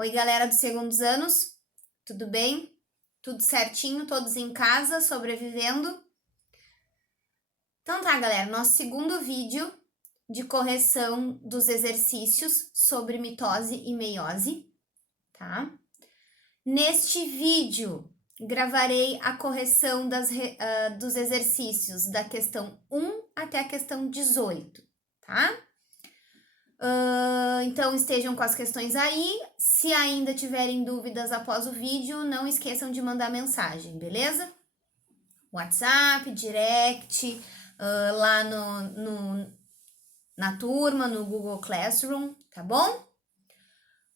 Oi, galera dos segundos anos, tudo bem? Tudo certinho? Todos em casa, sobrevivendo? Então tá, galera, nosso segundo vídeo de correção dos exercícios sobre mitose e meiose, tá? Neste vídeo, gravarei a correção dos exercícios da questão 1 até a questão 18, tá? Então estejam com as questões aí. Se ainda tiverem dúvidas após o vídeo, não esqueçam de mandar mensagem, beleza? WhatsApp, direct, lá na turma, no Google Classroom, tá bom?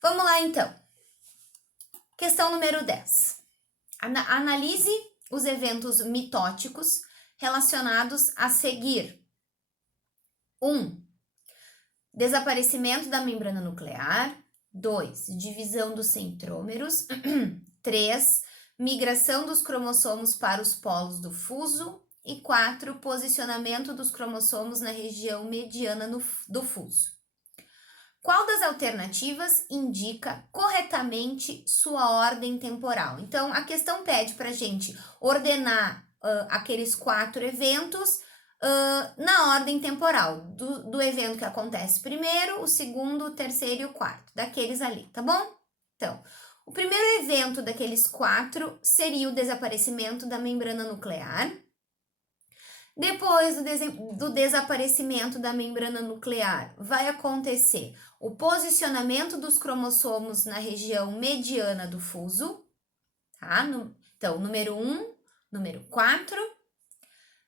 Vamos lá então. Questão número 10. Analise os eventos mitóticos relacionados a seguir. 1. Desaparecimento da membrana nuclear. 2. Divisão dos centrômeros. 3. Migração dos cromossomos para os polos do fuso. E 4. Posicionamento dos cromossomos na região mediana do fuso. Qual das alternativas indica corretamente sua ordem temporal? Então, a questão pede para a gente ordenar aqueles 4 eventos na ordem temporal, do evento que acontece primeiro, o segundo, o terceiro e o quarto, daqueles ali, tá bom? Então, o primeiro evento daqueles 4 seria o desaparecimento da membrana nuclear. Depois do desaparecimento da membrana nuclear, vai acontecer o posicionamento dos cromossomos na região mediana do fuso, tá? Então, número 1, número 4.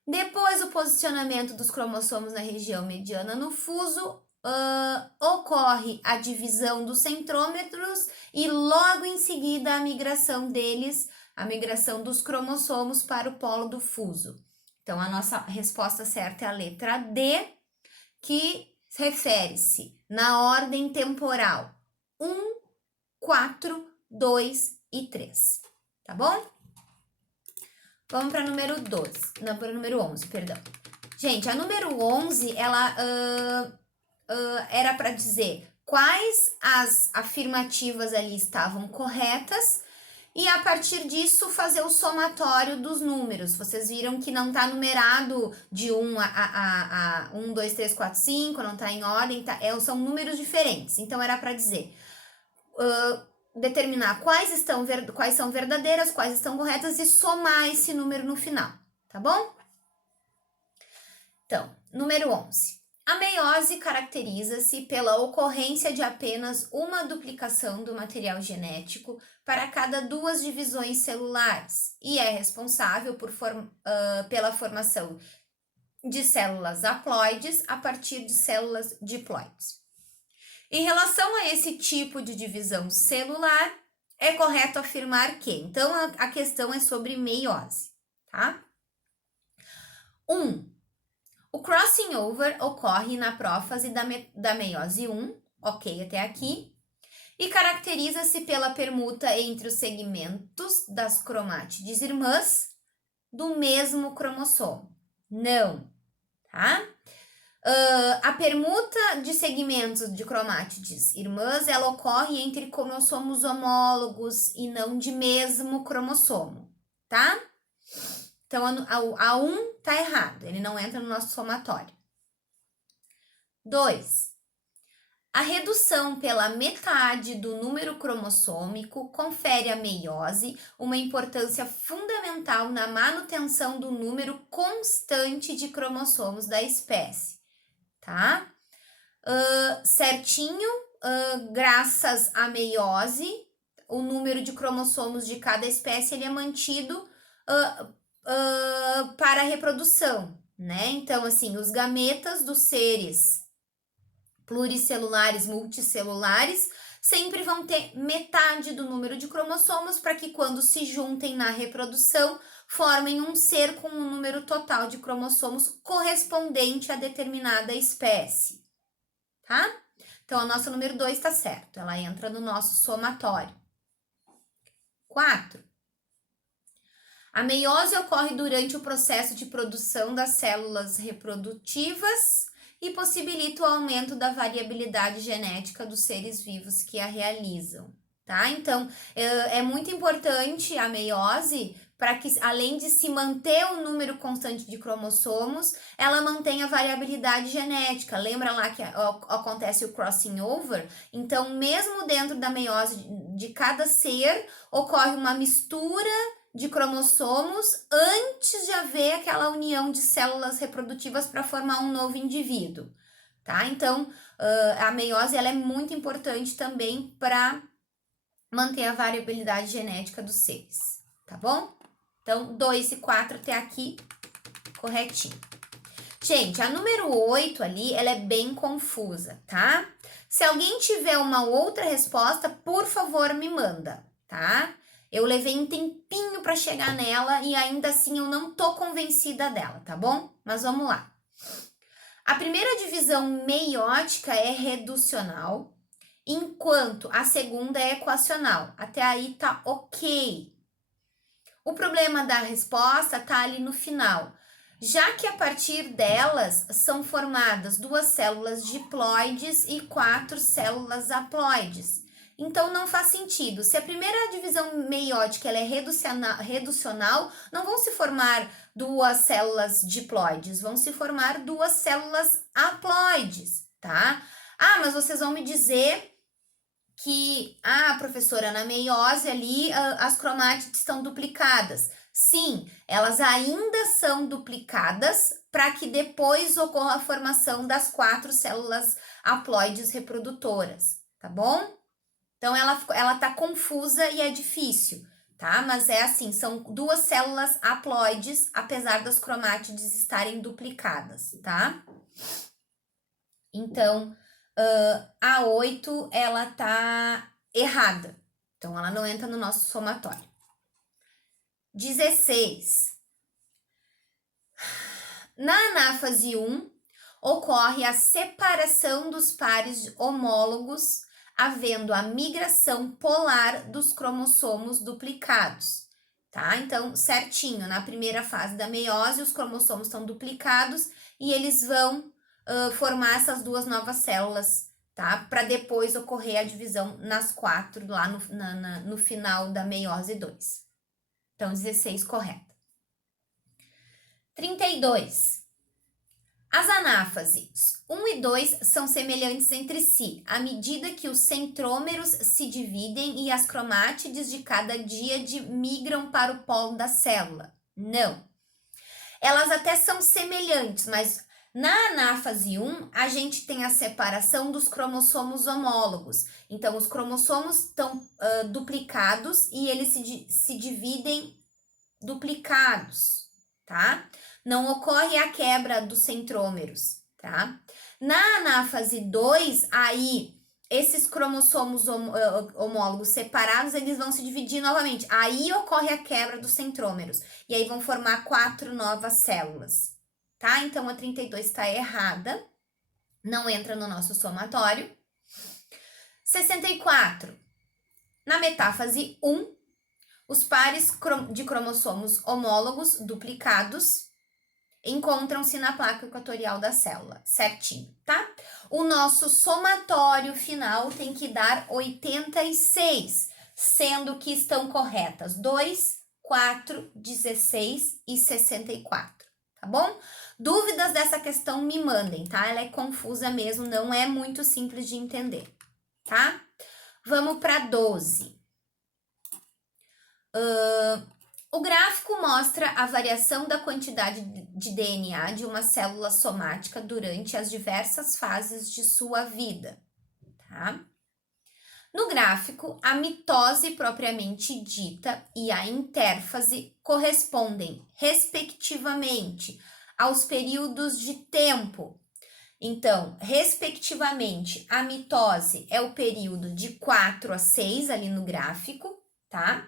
Depois do posicionamento dos cromossomos na região mediana no fuso, ocorre a divisão dos centrômetros e logo em seguida a migração deles, a migração dos cromossomos para o polo do fuso. Então, a nossa resposta certa é a letra D, que refere-se na ordem temporal 1, 4, 2 e 3, tá bom? Vamos para número 12, não, para o número 11, perdão. Gente, a número 11, ela era para dizer quais as afirmativas ali estavam corretas e a partir disso fazer o somatório dos números. Vocês viram que não está numerado de 1 a 1, 2, 3, 4, 5, não está em ordem, são números diferentes. Então, era para dizer... determinar quais são verdadeiras, quais estão corretas e somar esse número no final, tá bom? Então, número 11. A meiose caracteriza-se pela ocorrência de apenas uma duplicação do material genético para cada 2 divisões celulares e é responsável pela formação de células haploides a partir de células diploides. Em relação a esse tipo de divisão celular, é correto afirmar que, então, a questão é sobre meiose, tá? 1. O crossing over ocorre na prófase da meiose 1, ok até aqui, e caracteriza-se pela permuta entre os segmentos das cromátides irmãs do mesmo cromossomo. Não, tá? A permuta de segmentos de cromátides irmãs, ela ocorre entre cromossomos homólogos e não de mesmo cromossomo, tá? Então, a 1 tá errado, ele não entra no nosso somatório. 2. A redução pela metade do número cromossômico confere à meiose uma importância fundamental na manutenção do número constante de cromossomos da espécie. Tá? Certinho, graças à meiose, o número de cromossomos de cada espécie ele é mantido para a reprodução, né? Então, assim, os gametas dos seres pluricelulares, multicelulares, sempre vão ter metade do número de cromossomos para que quando se juntem na reprodução, formem um ser com um número total de cromossomos correspondente a determinada espécie, tá? Então, a nossa número 2 está certo, ela entra no nosso somatório. 4. A meiose ocorre durante o processo de produção das células reprodutivas e possibilita o aumento da variabilidade genética dos seres vivos que a realizam. tá? Então, é muito importante a meiose para que, além de se manter o número constante de cromossomos, ela mantenha a variabilidade genética. Lembra lá que acontece o crossing over? Então, mesmo dentro da meiose de cada ser, ocorre uma mistura de cromossomos antes de haver aquela união de células reprodutivas para formar um novo indivíduo, tá? Então, a meiose ela é muito importante também para manter a variabilidade genética dos seres, tá bom? Então, 2 e 4 até aqui, corretinho. Gente, a número 8 ali, ela é bem confusa, tá? Se alguém tiver uma outra resposta, por favor, me manda, tá? Eu levei um tempinho para chegar nela e ainda assim eu não tô convencida dela, tá bom? Mas vamos lá. A primeira divisão meiótica é reducional, enquanto a segunda é equacional. Até aí tá ok. O problema da resposta tá ali no final, já que a partir delas são formadas 2 células diploides e 4 células haploides. Então não faz sentido. Se a primeira divisão meiótica ela é reducional, não vão se formar 2 células diploides, vão se formar 2 células haploides, tá? Ah, mas vocês vão me dizer que, professora, na meiose ali as cromátides estão duplicadas. Sim, elas ainda são duplicadas para que depois ocorra a formação das 4 células haploides reprodutoras, tá bom? Então, ela tá confusa e é difícil, tá? Mas é assim, são 2 células haploides, apesar das cromátides estarem duplicadas, tá? Então, a 8, ela tá errada. Então, ela não entra no nosso somatório. 16. Na anáfase 1, ocorre a separação dos pares homólogos, havendo a migração polar dos cromossomos duplicados, tá? Então, certinho, na primeira fase da meiose, os cromossomos estão duplicados e eles vão formar essas 2 novas células, tá? Para depois ocorrer a divisão nas 4 lá no final da meiose 2. Então, 16 correta. 32. As anáfases 1 e 2 são semelhantes entre si, à medida que os centrômeros se dividem e as cromátides de cada díade migram para o polo da célula. Não. Elas até são semelhantes, mas na anáfase 1, a gente tem a separação dos cromossomos homólogos. Então, os cromossomos estão duplicados e eles se dividem duplicados, tá? Não ocorre a quebra dos centrômeros, tá? Na anáfase 2, aí, esses cromossomos homólogos separados, eles vão se dividir novamente. Aí ocorre a quebra dos centrômeros. E aí vão formar 4 novas células, tá? Então, a 32 está errada. Não entra no nosso somatório. 64. Na metáfase 1, os pares de cromossomos homólogos duplicados encontram-se na placa equatorial da célula, certinho, tá? O nosso somatório final tem que dar 86, sendo que estão corretas 2, 4, 16 e 64, tá bom? Dúvidas dessa questão me mandem, tá? Ela é confusa mesmo, não é muito simples de entender, tá? Vamos para 12. O gráfico mostra a variação da quantidade de DNA de uma célula somática durante as diversas fases de sua vida, tá? No gráfico, a mitose propriamente dita e a intérfase correspondem, respectivamente, aos períodos de tempo. Então, respectivamente, a mitose é o período de 4 a 6 ali no gráfico, tá?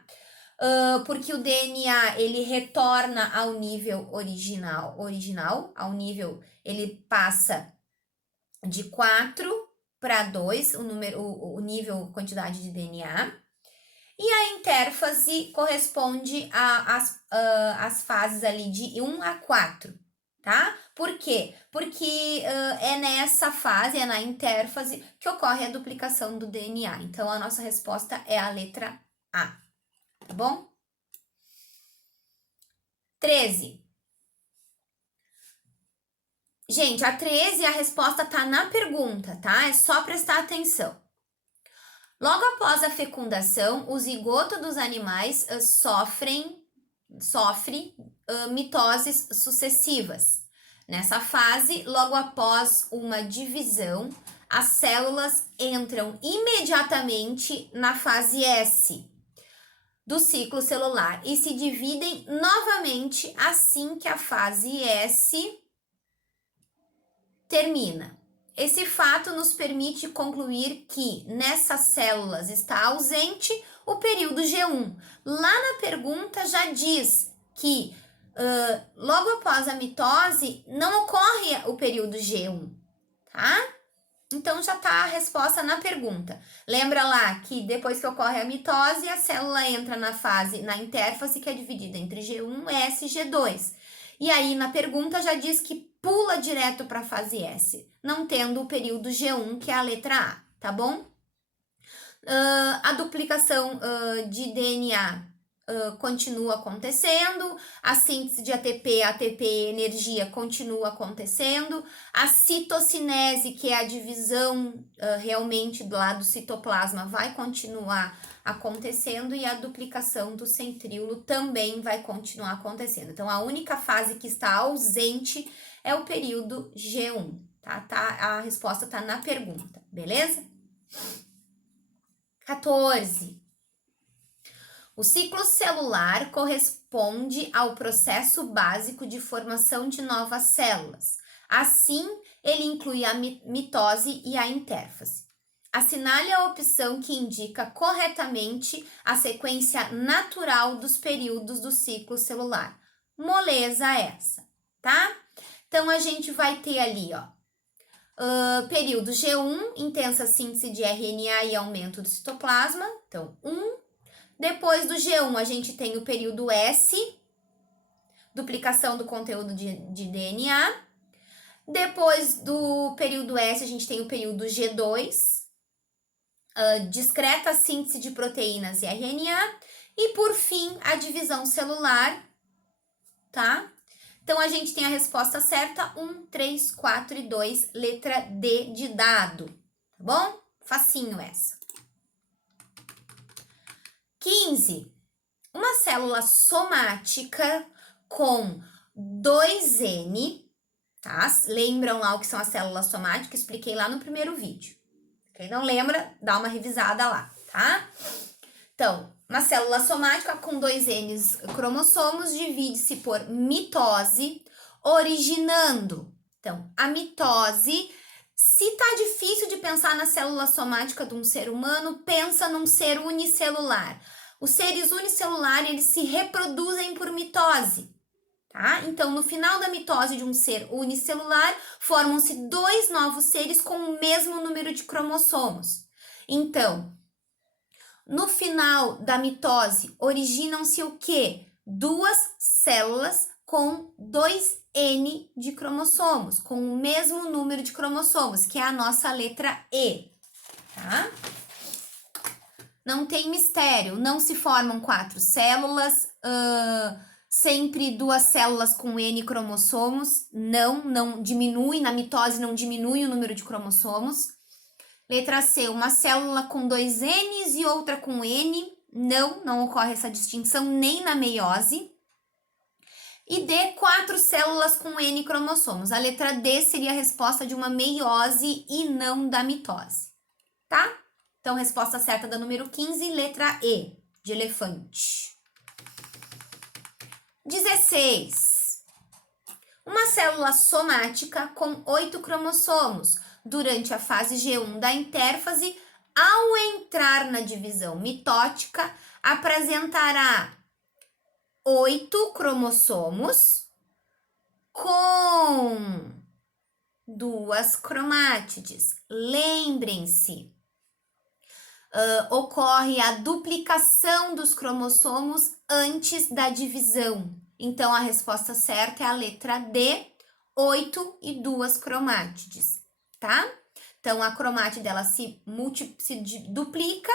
Porque o DNA ele retorna ao nível original, ao nível, ele passa de 4 para 2, o nível, quantidade de DNA, e a intérfase corresponde às fases ali de 1 a 4, tá? Por quê? Porque é nessa fase, é na intérfase, que ocorre a duplicação do DNA. Então, a nossa resposta é a letra A, tá bom? 13. Gente, a 13, a resposta tá na pergunta, tá? É só prestar atenção. Logo após a fecundação, o zigoto dos animais sofre mitoses sucessivas. Nessa fase, logo após uma divisão, as células entram imediatamente na fase S do ciclo celular e se dividem novamente assim que a fase S termina. Esse fato nos permite concluir que nessas células está ausente o período G1. Lá na pergunta já diz que logo após a mitose não ocorre o período G1, tá? Então já tá a resposta na pergunta. Lembra lá que depois que ocorre a mitose, a célula entra na intérfase, que é dividida entre G1, S e G2. E aí na pergunta já diz que pula direto para a fase S, não tendo o período G1, que é a letra A, tá bom? A duplicação de DNA continua acontecendo, a síntese de ATP, ATP energia continua acontecendo, a citocinese, que é a divisão realmente do lado do citoplasma, vai continuar acontecendo e a duplicação do centríolo também vai continuar acontecendo. Então, a única fase que está ausente é o período G1, tá? A resposta tá na pergunta, beleza? 14. O ciclo celular corresponde ao processo básico de formação de novas células. Assim, ele inclui a mitose e a intérfase. Assinale a opção que indica corretamente a sequência natural dos períodos do ciclo celular. Moleza essa, tá? Então, a gente vai ter ali, ó, período G1, intensa síntese de RNA e aumento do citoplasma. Então, 1. Depois do G1, a gente tem o período S, duplicação do conteúdo de DNA. Depois do período S, a gente tem o período G2, discreta síntese de proteínas e RNA. E, por fim, a divisão celular, tá? Então, a gente tem a resposta certa, 1, 3, 4 e 2, letra D de dado, tá bom? Facinho essa. 15. Uma célula somática com 2N, tá? Lembram lá o que são as células somáticas? Expliquei lá no primeiro vídeo. Quem não lembra, dá uma revisada lá, tá? Então, uma célula somática com 2N cromossomos divide-se por mitose, originando. Então, a mitose, se tá difícil de pensar na célula somática de um ser humano, pensa num ser unicelular. Os seres unicelulares, eles se reproduzem por mitose, tá? Então, no final da mitose de um ser unicelular, formam-se 2 novos seres com o mesmo número de cromossomos. Então, no final da mitose, originam-se o quê? 2 células com 2N de cromossomos, com o mesmo número de cromossomos, que é a nossa letra E, tá? Não tem mistério, não se formam 4 células, sempre 2 células com N cromossomos, não diminui, na mitose não diminui o número de cromossomos. Letra C, uma célula com 2 Ns e outra com N, não ocorre essa distinção nem na meiose. E D, 4 células com N cromossomos. A letra D seria a resposta de uma meiose e não da mitose, tá? Então, resposta certa da número 15, letra E, de elefante. 16. Uma célula somática com 8 cromossomos. Durante a fase G1 da intérfase, ao entrar na divisão mitótica, apresentará 8 cromossomos com 2 cromátides. Lembrem-se, ocorre a duplicação dos cromossomos antes da divisão. Então, a resposta certa é a letra D, 8 e 2 cromátides, tá? Então, a cromátide dela se duplica.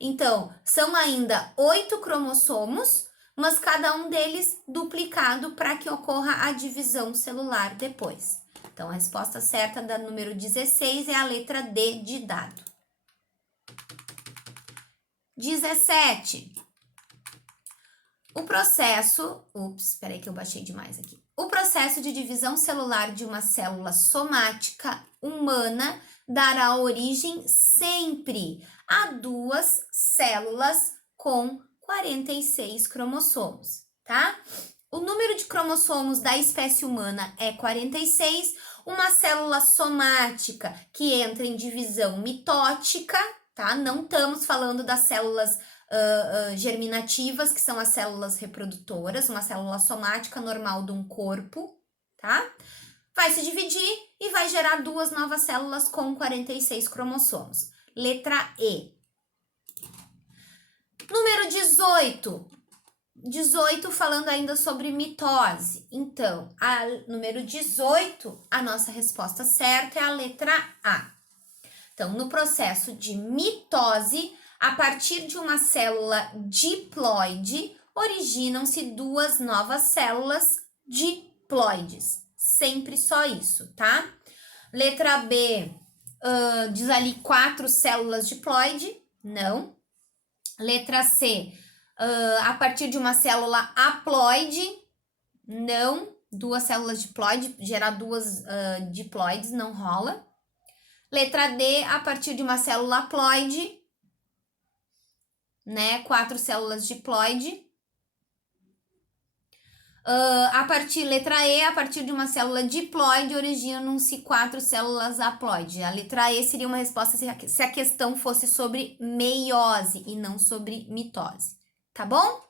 Então, são ainda 8 cromossomos, mas cada um deles duplicado para que ocorra a divisão celular depois. Então, a resposta certa da número 16 é a letra D de dado. 17. O processo... Peraí que eu baixei demais aqui. O processo de divisão celular de uma célula somática humana dará origem sempre a 2 células com 46 cromossomos, tá? O número de cromossomos da espécie humana é 46. Uma célula somática que entra em divisão mitótica, tá? Não estamos falando das células germinativas, que são as células reprodutoras, uma célula somática normal de um corpo, tá? Vai se dividir e vai gerar 2 novas células com 46 cromossomos. Letra E. Número 18. 18 falando ainda sobre mitose. Então, número 18, a nossa resposta certa é a letra A. Então, no processo de mitose, a partir de uma célula diploide, originam-se 2 novas células diploides. Sempre só isso, tá? Letra B, diz ali 4 células diploide. Não. Letra C, a partir de uma célula haploide. Não. 2 células diploide, gerar 2 diploides, não rola. Letra D, a partir de uma célula haploide, né? 4 células diploide. Letra E, a partir de uma célula diploide, originam-se 4 células haploide. A letra E seria uma resposta se a questão fosse sobre meiose e não sobre mitose, tá bom?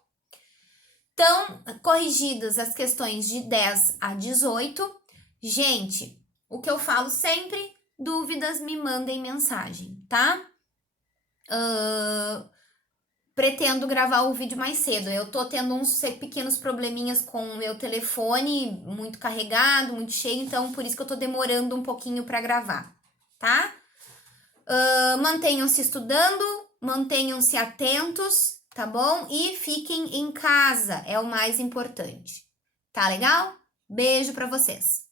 Então, corrigidas as questões de 10 a 18. Gente, o que eu falo sempre, dúvidas me mandem mensagem, tá? Pretendo gravar o vídeo mais cedo. Eu tô tendo uns pequenos probleminhas com o meu telefone, muito carregado, muito cheio, então por isso que eu tô demorando um pouquinho para gravar, tá? Mantenham-se estudando, mantenham-se atentos, tá bom? E fiquem em casa, é o mais importante. Tá legal? Beijo para vocês.